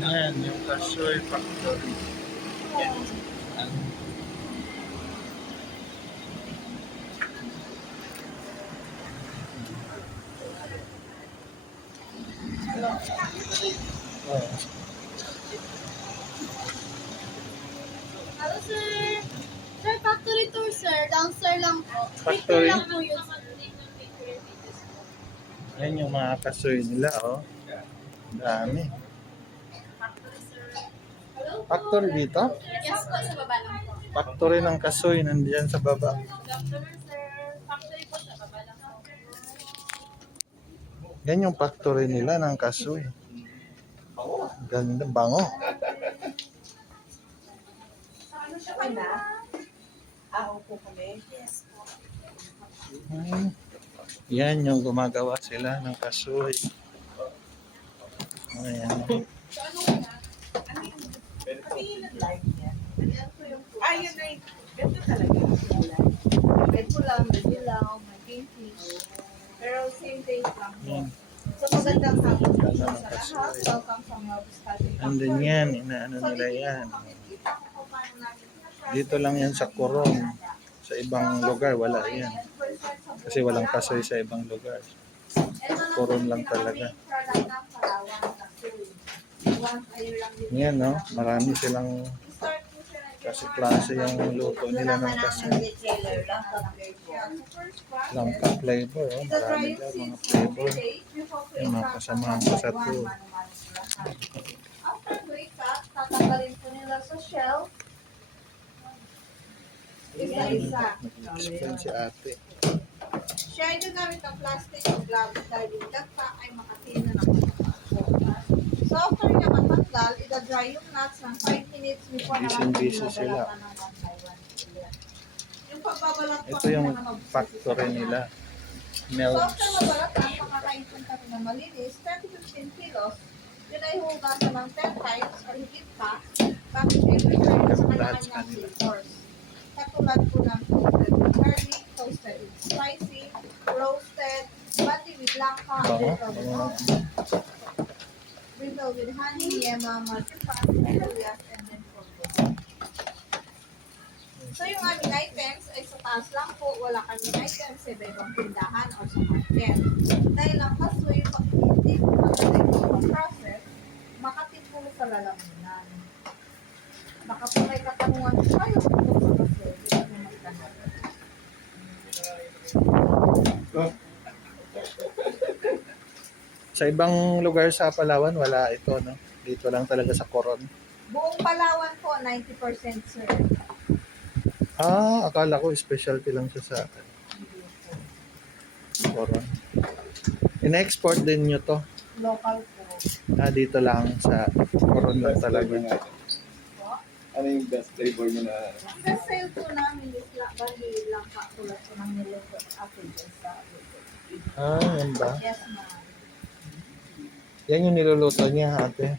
Yan, yung Kasoy Factory. Yan. Oh. Hello, sir. Sir, factory tour, sir. Downstairs lang po. Factory? Picture lang po yun. Yan yung mga Kasoy nila, oh. Dami. Factory, sir. Hello po. Factory dito? Yes po, sa baba lang po. Factory ng Kasoy, nandiyan sa baba. Good afternoon, sir. Factory po, sa baba lang po. Yan yung factory nila ng Kasoy. Ganda, bango. Ano siya kaya? Upo kami. Yes po. Yan yung gumagawa sila ng Kasoy. Ayan. So, ano kaya? Kasi yun ang live niya. Yun na yun. Ganda talaga. May pulang, may dilaw, may pinkish. Pero same taste lang po. Yan. So magandang hapon po Ganda ng sa Kasoy. lahat. Welcome sa mga Buscati. Andun yan, inaano nila yan. Dito lang yan sa Coron. Sa ibang lugar, wala yan. Kasi walang Kasoy sa ibang lugar. Coron lang talaga. Yan, no? Marami silang kasi-klase yung luto nila ng Kasoy. Langka flavor, oh. Marami dyan, mga flavor. Yung mga kasamahan ko sa tour. After breakup, tatanggalin po nila sa shelf. Isa-isa. Nag-explain si ate. Siya ay nagamit ang plastic o gloves dahil yung dagta ay makatina ng matapasok. So after niya matanggal, ida-dry yung nuts ng 5 minutes before naman Busy sila. babalatan ng 1 by 1. Yung pagbabalat po Ito yung na magbusisi factory sa nila. So Melts. after mabalatan, pakakaipon kami ng malinis, 10 to 15 kilos, yun ay hugasan ng 10 times or higit pa, bakit i-return sa Lahat sa kanya-kanyang kanila. flavors. Katulad po ng toasted with garlic, toasted with spicy, roasted, bati with langka, Bango. brindle with honey, yema, marzipan, sibuyas, and then pork. So yung aming items ay sa taas lang po, wala kaming items sa ibang tindahan o sa market. Dahil ang kasoy, pag hindi po magaling po process, makatipo sa lalamunan. Baka po may katanungan po kayo kung sa kasoy, hindi mo magtanong. Sa ibang lugar sa Palawan, wala ito, no? Dito lang talaga sa Coron. Buong Palawan po, 90% sir. Ah, akala ko specialty lang siya sa Coron. In-export din nyo to. Local po. Ah, dito lang sa Coron lang talaga. Ano yung best flavor mo na? Sa sale po namin is bali lang pa tulad po ng niluto ako dyan sa Ah, yan ba? Yes ma'am. Yan yung niluluto niya, ate.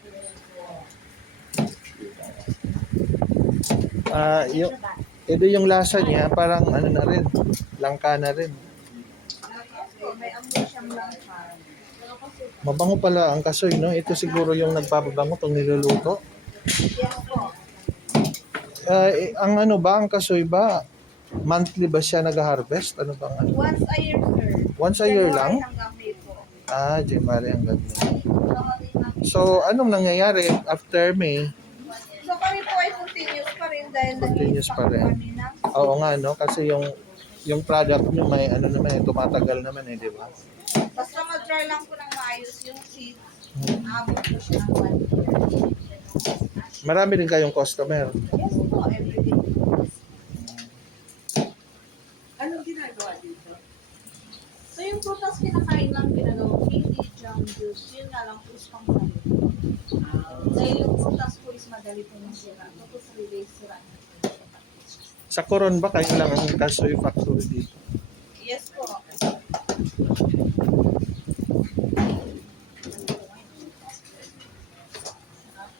Ah, yung ito yung lasa niya, parang ano na rin, langka na rin. Yes po, may amoy siyang langka. Mabango pala ang Kasoy, no? Ito siguro yung nagpapabango itong niluluto. Yes po. Ang ano ba, ang Kasoy ba, monthly ba siya nag-harvest? Ano bang ano? Once a year sir. Once a year lang? January hanggang May po. Ah, January hanggang May. So, anong nangyayari after May? So kami po ay continuous pa rin dahil Continuous nag-i-stock pa rin. kami ng Oo nga, no? Kasi yung product nyo may ano naman eh, tumatagal naman eh, di ba? basta mag-dry lang po ng maayos yung seeds. Abot po siya ng 1 year. Marami din kayong customer. Yes po, everyday. Anong ginagawa dito? So yung prutas kinakain lang ginagawang candy, jam juice, yun nga lang po is pang kayo. Dahil yung prutas po is madali po masira. Tapos 3 days sira na po. Sa Coron ba kayo lang ang Kasoy Factory dito? Yes po.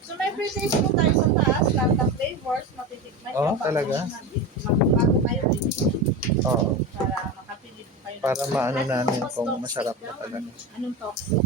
So may pre-taste po tayo sa taas, lahat ng flavors, matitikman Oh, niyo pa talaga? bago kayo Oo. para makapili po kayo. Para maano namin kung masarap na talaga. Anong toxic?